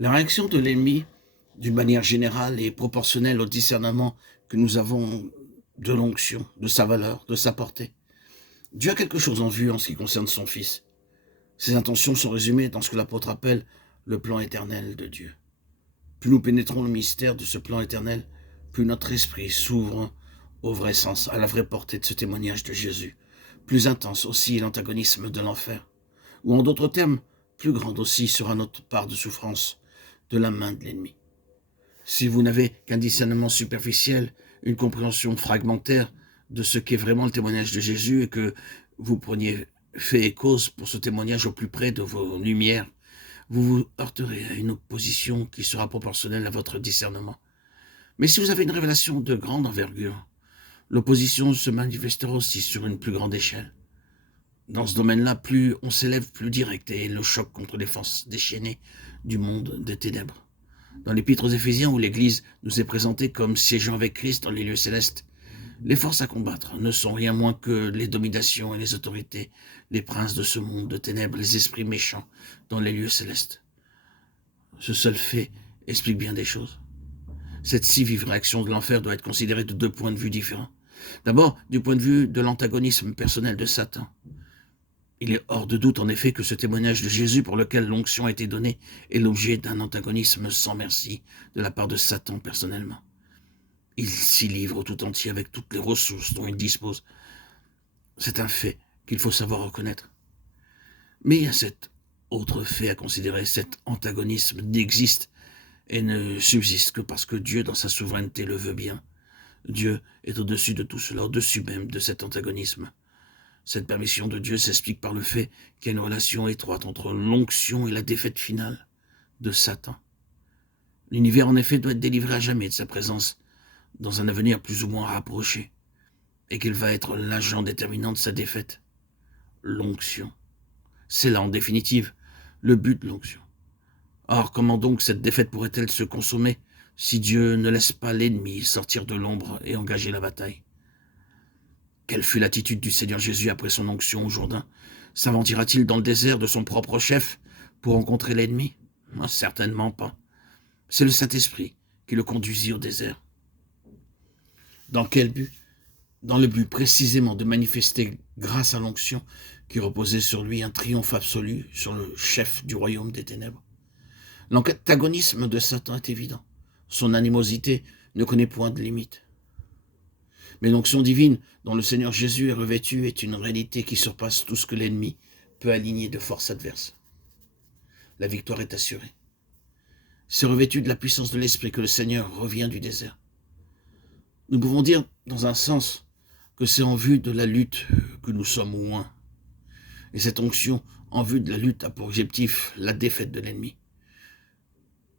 La réaction de l'ennemi, d'une manière générale, est proportionnelle au discernement que nous avons de l'onction, de sa valeur, de sa portée. Dieu a quelque chose en vue en ce qui concerne son Fils. Ses intentions sont résumées dans ce que l'apôtre appelle le plan éternel de Dieu. Plus nous pénétrons le mystère de ce plan éternel, plus notre esprit s'ouvre au vrai sens, à la vraie portée de ce témoignage de Jésus. Plus intense aussi est l'antagonisme de l'enfer, ou en d'autres termes, plus grande aussi sera notre part de souffrance de la main de l'ennemi. Si vous n'avez qu'un discernement superficiel, une compréhension fragmentaire de ce qu'est vraiment le témoignage de Jésus et que vous preniez fait et cause pour ce témoignage au plus près de vos lumières, vous vous heurterez à une opposition qui sera proportionnelle à votre discernement. Mais si vous avez une révélation de grande envergure, l'opposition se manifestera aussi sur une plus grande échelle. Dans ce domaine-là, plus on s'élève, plus direct est le choc contre les forces déchaînées du monde des ténèbres. Dans l'Épître aux Éphésiens, où l'Église nous est présentée comme siégeant avec Christ dans les lieux célestes, les forces à combattre ne sont rien moins que les dominations et les autorités, les princes de ce monde de ténèbres, les esprits méchants dans les lieux célestes. Ce seul fait explique bien des choses. Cette si vive réaction de l'enfer doit être considérée de deux points de vue différents. D'abord, du point de vue de l'antagonisme personnel de Satan. Il est hors de doute en effet que ce témoignage de Jésus pour lequel l'onction a été donnée est l'objet d'un antagonisme sans merci de la part de Satan personnellement. Il s'y livre tout entier avec toutes les ressources dont il dispose. C'est un fait qu'il faut savoir reconnaître. Mais il y a cet autre fait à considérer, cet antagonisme n'existe et ne subsiste que parce que Dieu, dans sa souveraineté, le veut bien. Dieu est au-dessus de tout cela, au-dessus même de cet antagonisme. Cette permission de Dieu s'explique par le fait qu'il y a une relation étroite entre l'onction et la défaite finale de Satan. L'univers, en effet, doit être délivré à jamais de sa présence dans un avenir plus ou moins rapproché, et qu'il va être l'agent déterminant de sa défaite. L'onction. C'est là, en définitive, le but de l'onction. Or, comment donc cette défaite pourrait-elle se consommer si Dieu ne laisse pas l'ennemi sortir de l'ombre et engager la bataille? Quelle fut l'attitude du Seigneur Jésus après son onction au Jourdain? S'aventira-t-il dans le désert de son propre chef pour rencontrer l'ennemi? Certainement pas. C'est le Saint-Esprit qui le conduisit au désert. Dans quel but? Dans le but précisément de manifester, grâce à l'onction qui reposait sur lui, un triomphe absolu sur le chef du royaume des ténèbres. L'antagonisme de Satan est évident. Son animosité ne connaît point de limite. Mais l'onction divine dont le Seigneur Jésus est revêtu est une réalité qui surpasse tout ce que l'ennemi peut aligner de force adverse. La victoire est assurée. C'est revêtu de la puissance de l'Esprit que le Seigneur revient du désert. Nous pouvons dire, dans un sens, que c'est en vue de la lutte que nous sommes loin. Et cette onction, en vue de la lutte, a pour objectif la défaite de l'ennemi.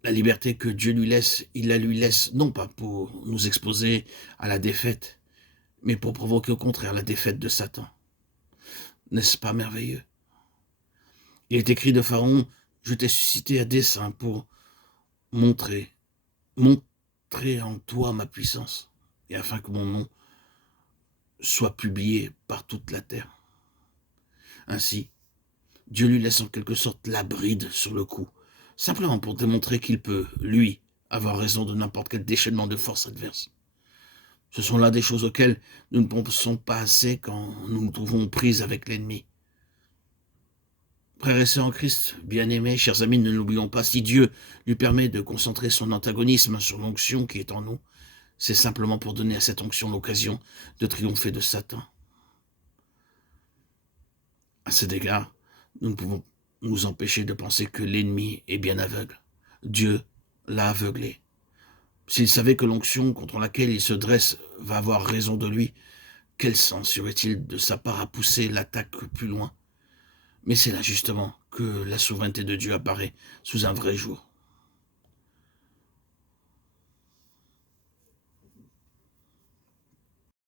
La liberté que Dieu lui laisse, il la lui laisse non pas pour nous exposer à la défaite, mais pour provoquer au contraire la défaite de Satan. N'est-ce pas merveilleux? Il est écrit de Pharaon, je t'ai suscité à dessein pour montrer en toi ma puissance, et afin que mon nom soit publié par toute la terre. Ainsi, Dieu lui laisse en quelque sorte la bride sur le cou, simplement pour démontrer qu'il peut, lui, avoir raison de n'importe quel déchaînement de force adverse. Ce sont là des choses auxquelles nous ne pensons pas assez quand nous nous trouvons prises avec l'ennemi. Frères et sœurs en Christ, bien-aimés, chers amis, ne l'oublions pas, si Dieu lui permet de concentrer son antagonisme sur l'onction qui est en nous, c'est simplement pour donner à cette onction l'occasion de triompher de Satan. À cet égard, nous ne pouvons nous empêcher de penser que l'ennemi est bien aveugle. Dieu l'a aveuglé. S'il savait que l'onction contre laquelle il se dresse va avoir raison de lui, quel sens y aurait-il de sa part à pousser l'attaque plus loin? Mais c'est là justement que la souveraineté de Dieu apparaît sous un vrai jour.